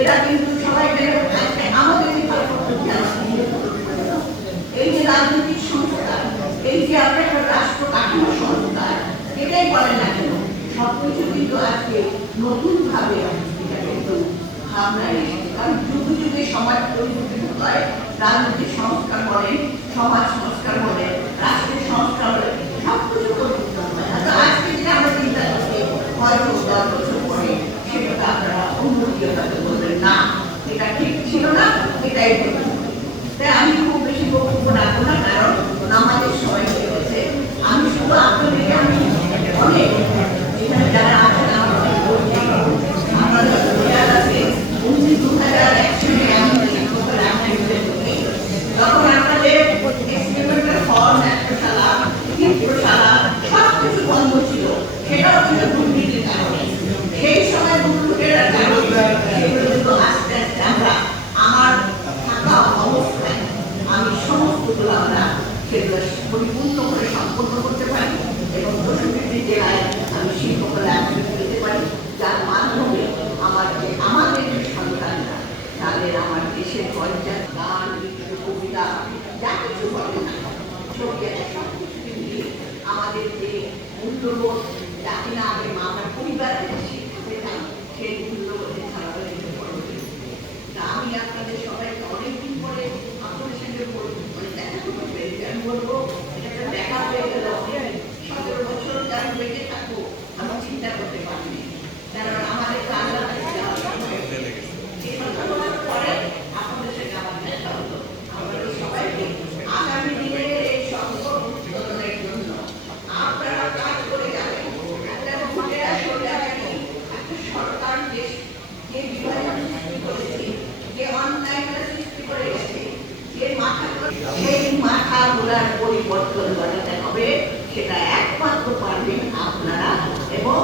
এরা কিন্তু সবাই আমাদের এই যে রাজনৈতিক সংস্কার, এই যে আপনার একটা রাষ্ট্র কাঠামো সংস্কার, এটাই বলেন না কেন, সবকিছু কিন্তু আজকে নতুন ভাবে কিন্তু ভাবনা এসেছে। কারণ যুগে যুগে সমাজ পরিবর্তিত হয়, রাজনৈতিক সংস্কার বলেন, সমাজ সংস্কার বলেন, রাষ্ট্রের সংস্কার বলেন, সবকিছু পরিবর্তন হয়। আজকে যে আমরা চিন্তা করছি হয়তো 10 বছর পরে সেটা আপনারা অন্যদিকে হয়তো বলবেন না এটা ঠিক ছিল না, এটাই হতো। তাই আমি খুব বেশি বক্তব্য রাখবো না, কারণ আমাদের সময় হয়ে গেছে। আমি শুধু আপনাদেরকে আমি অনেক এখানে যারা আছেন আমাদের আপনারা খেয়াল আছে 2001 সালে আমি তখন আপনাদের এক্সপেরিমেন্টাল ফর্ম একশালা, চিত্রশালা সবকিছু বন্ধ ছিল, সেটাও ছিল দুর্নীতির কারণে। সেই সময় দুর্নীতির কারণে সেগুলো কিন্তু আস্তে আস্তে আমরা আমার থাকা অবস্থায় আমি সমস্তগুলো আমরা সেগুলো পরিপূর্ণ করে সম্পন্ন করতে পারি এবং 64টি জেলায় আমি শিল্পকলা দিতে পারি, যার মাধ্যমে আমাদের সন্তানরা তাদের আমার দেশের পর্যায় গান, কবিতা যা কিছু বলে না ছবি সব কিছু মিলিয়ে আমাদের যে মূল্যবোধ যা কিনা আগে আমার পরিবার থেকে শিক্ষা পেতাম সেই মূল্যবোধে ছাড়া আমি আপনাদের সবাইকে অনেকদিন পরে আপনাদের সঙ্গে দেখা করতে পেরেছি। আমি বলবো এটা দেখা হয়ে গেল 17 বছর আমি বেঁচে থাকবো আমি চিন্তা করতে পারিনি, কারণ আমাদের আল্লাহ পরে আপনাদের সঙ্গে আমার দেখা হলো। আমাদের সবাইকে আগামী দিনের এই সংকট উত্তরণের জন্য আপনারা কাজ করে যাবেন। একটা ভোটেরা সরে যাবেন, একটা সরকার দেশ যে বিভাজন সৃষ্টি করেছে, যে অন্যায়টা সৃষ্টি করে গেছে, যে সেই মাথাগুলার পরিবর্তন ঘটাতে হবে, সেটা একমাত্র পারবেন আপনারা এবং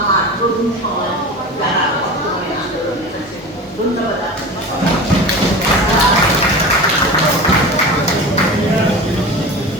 আমার তরুণ সমাজ যারা বর্তমানে আন্দোলনে আছে। ধন্যবাদ।